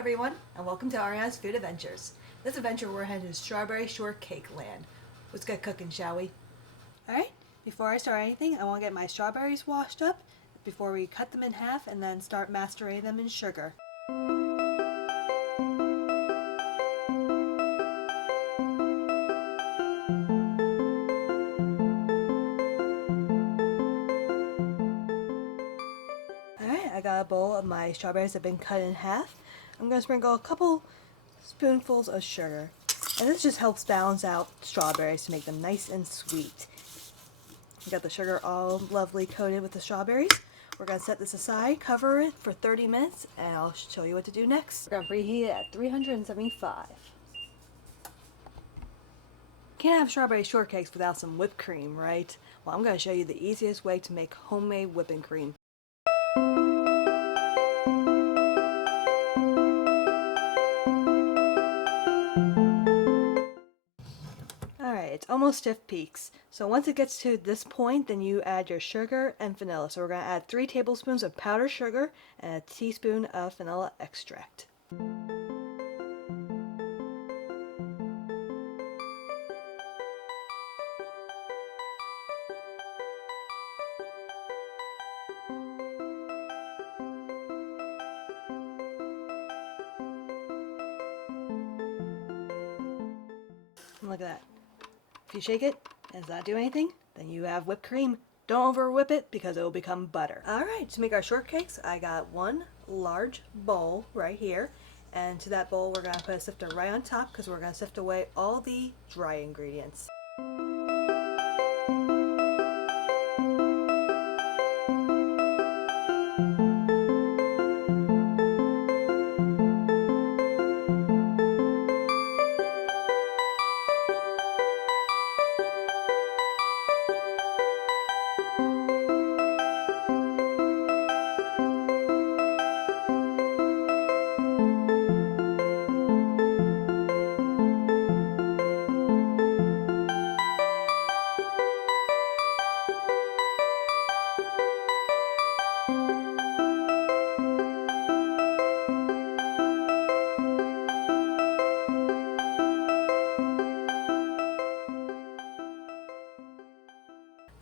everyone, and welcome to Ariana's Food Adventures. This adventure we're heading to Strawberry Shortcake land. Let's get cooking, shall we? Alright, before I start anything, I want to get my strawberries washed up before we cut them in half and then start macerating them in sugar. Alright, I got a bowl of my strawberries that have been cut in half. I'm going to sprinkle a couple spoonfuls of sugar. And this just helps balance out strawberries to make them nice and sweet. We got the sugar all lovely coated with the strawberries. We're going to set this aside, cover it for 30 minutes, and I'll show you what to do next. We're going to preheat it at 375. Can't have strawberry shortcakes without some whipped cream, right? Well, I'm going to show you the easiest way to make homemade whipping cream. It's almost stiff peaks. So once it gets to this point, then you add your sugar and vanilla. So we're going to add 3 tablespoons of powdered sugar and a teaspoon of vanilla extract. Look at that. If you shake it and it's not doing anything, then you have whipped cream. Don't over whip it because it will become butter. Alright, to make our shortcakes, I got one large bowl right here. And to that bowl, we're going to put a sifter right on top because we're going to sift away all the dry ingredients.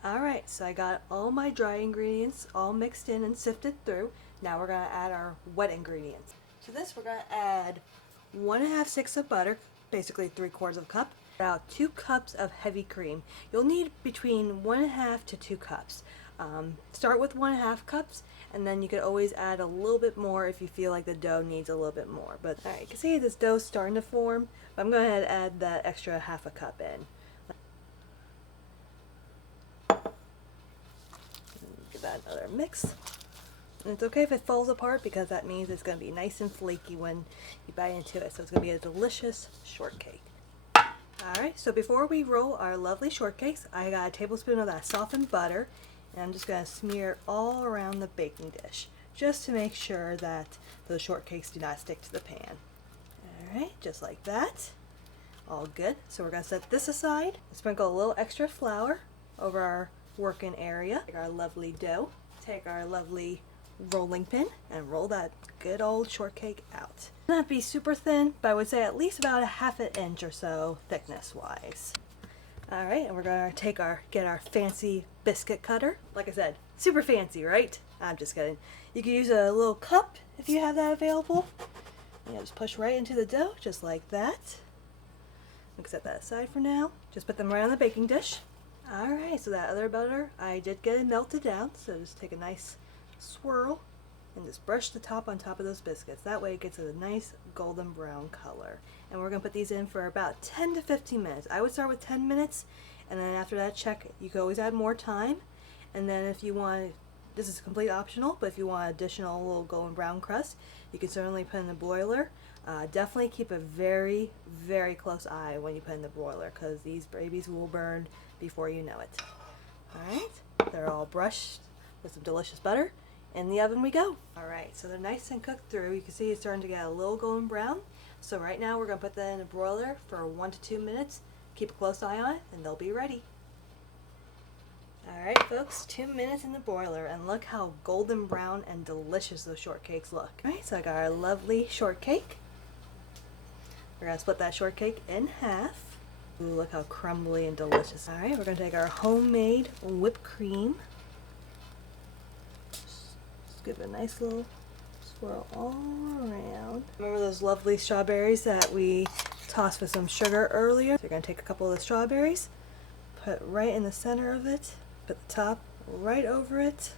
Alright, so I got all my dry ingredients all mixed in and sifted through. Now we're going to add our wet ingredients. To this we're going to add 1½ sticks of butter, basically 3/4 of a cup, about 2 cups of heavy cream. You'll need between 1½ to 2 cups. Start with 1½ cups, and then you could always add a little bit more if you feel like the dough needs a little bit more. But alright, you can see this dough's starting to form, but I'm going to add that extra ½ cup in. Give that another mix. And it's okay if it falls apart because that means it's going to be nice and flaky when you bite into it. So it's going to be a delicious shortcake. Alright, so before we roll our lovely shortcakes, I got a tablespoon of that softened butter. And I'm just going to smear all around the baking dish just to make sure that those shortcakes do not stick to the pan. Alright, just like that. All good. So we're going to set this aside. Sprinkle a little extra flour over our working area. Take our lovely dough, take our lovely rolling pin, and roll that good old shortcake out. Not be super thin, but I would say at least about ½ inch or so thickness wise. Alright, and we're gonna get our fancy biscuit cutter. Like I said, super fancy, right? I'm just kidding. You can use a little cup if you have that available. And just push right into the dough, just like that. We can set that aside for now. Just put them right on the baking dish. Alright, so that other butter, I did get it melted down, so just take a nice swirl and just brush the top on top of those biscuits. That way it gets a nice golden brown color. And we're going to put these in for about 10 to 15 minutes. I would start with 10 minutes, and then after that check, you can always add more time. And then if you want, this is complete optional, but if you want additional little golden brown crust, you can certainly put in the broiler. Definitely keep a very, very close eye when you put in the broiler because these babies will burn before you know it. Alright, they're all brushed with some delicious butter. In the oven we go. Alright, so they're nice and cooked through. You can see it's starting to get a little golden brown. So right now we're going to put that in a broiler for 1 to 2 minutes. Keep a close eye on it and they'll be ready. Alright folks, 2 minutes in the broiler, and look how golden brown and delicious those shortcakes look. Alright, so I got our lovely shortcake. We're going to split that shortcake in half. Ooh, look how crumbly and delicious. Alright, we're going to take our homemade whipped cream. Just give it a nice little swirl all around. Remember those lovely strawberries that we tossed with some sugar earlier? So you're going to take a couple of the strawberries, put right in the center of it, put the top right over it,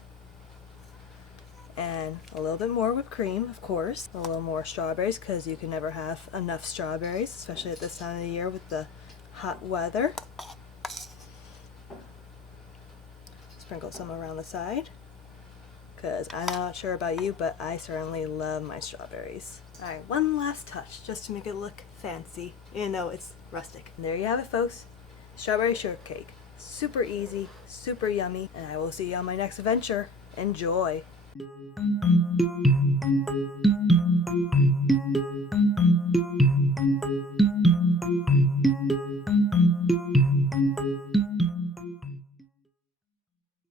and a little bit more whipped cream, of course. A little more strawberries, because you can never have enough strawberries, especially at this time of the year with the hot weather. Sprinkle some around the side, because I'm not sure about you, but I certainly love my strawberries. Alright, one last touch, just to make it look fancy, even though it's rustic. And there you have it folks, strawberry shortcake. Super easy, super yummy, and I will see you on my next adventure. Enjoy!